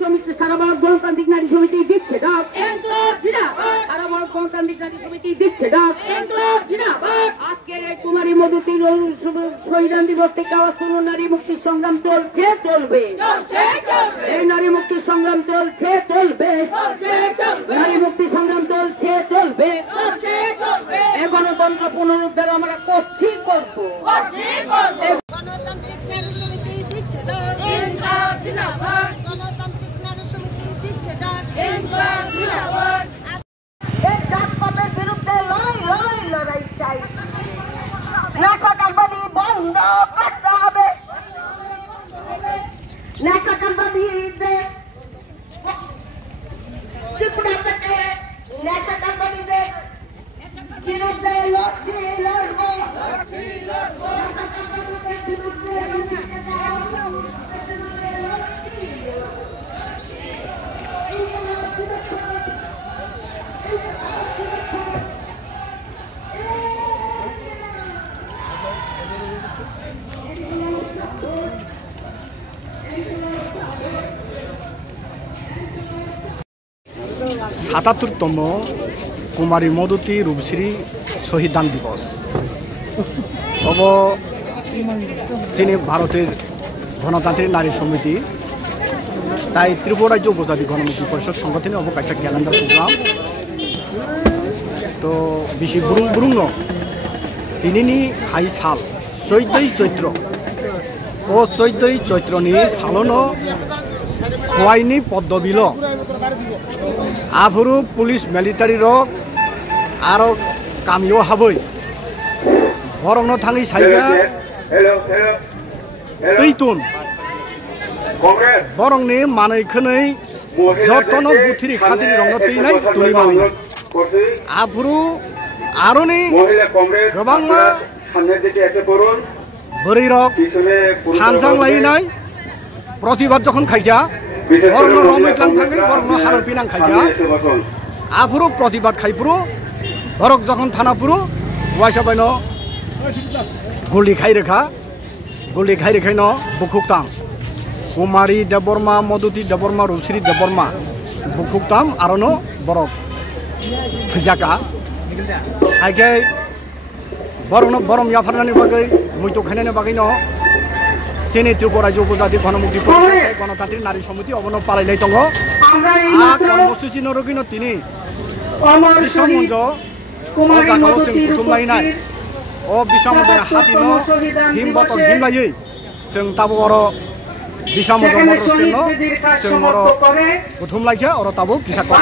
সমিতি সারা ভারত গণতান্ত্রিক নারী সমিতি দিচ্ছে ডাক, সারা ভারত গণতান্ত্রিক নারী সমিতি দিচ্ছে ডাক। আজকের এই কুমারী মধুতি শহীদান দিবস থেকে আওয়াজ তুলুন, নারী মুক্তির সংগ্রাম চলছে, চলবে। এই নারী মুক্তির সংগ্রাম চলছে, চলবে। নারী মুক্তি সংগ্রাম চলছে, চলবে। এই গণতন্ত্র পুনরুদ্ধার আমরা করছি, করবো। গণতান্ত্রিক নারী সমিতি দিচ্ছে ডাক, গণতান্ত্রিক নারী সমিতি দিচ্ছে ডাক। এই জাতপাতের বিরুদ্ধে লড়াই লড়াই লড়াই চাই, নেশা কারবারি বন্ধ করতে হবে। নেশা কারবারিদের ত্রিপুরা থেকে নেশা কারবারিদের বিরুদ্ধে লড়ছি, লড়বো। সাতাত্তরতম কুমারী মধুতি রূপশ্রী শহীদান দিবস। তিনি ভারতের গণতান্ত্রিক নারী সমিতি তাই ত্রিপুরা রাজ্য উপজাতি গণমুক্তি পরিষদ সংগঠনের অবকাশে ক্যালেন্ডার প্রোগ্রাম তো বেশি বুরুং বুরুং তিনি হাই সাল 14 চৈত্র ও 14 চৈত্রনি সালন খোয়াইনি পদ্মবিল আফুরু পুলিশ মিলিটারি রক আর কামিও হাবই বরংনো থাঙি সাইগা তৈতুন বরংনি মানैखनै যতন বুথিरि খাতিरि रंनो तैनाय तुनि मानि आफुरु आरोनि गोबांमा बोरै रक थानसां लायनाय प्रतिबाद जखन खायजा बरंनो रमैख्लां थाङै बरंनो हारपिनां खायजा आफुरु प्रतिबाद खायपुरु बरक जखन थानापुरु वाइसाबायनो गुलि खायरेखायनो बुखुकतां कुमारी देवबर्मा मधुति देवबर्मा रूपश्री देवबर्मा बुखुकताम आरोनो बरक फैजाका आइके बरंनो बरम याफारनानि बागै मैतो खायनानि बागैनो चेनि त्रिपुरा राज्य उपजाति गणमुक्ति परिषद गणतांत्रिक नारी समिति अबनो पालायनाय दङ आ कर्मसूचि नरगिनो तिनि बिसामन्ज गागाव जों बुथुमलायनाय अ बिसामन्ज हातिनो हिम बतल हिमलायै जों ताबो अर बिसामन्ज मरस्टेनो जों अर बुथुमलायखा अर ताबो बिसाखौ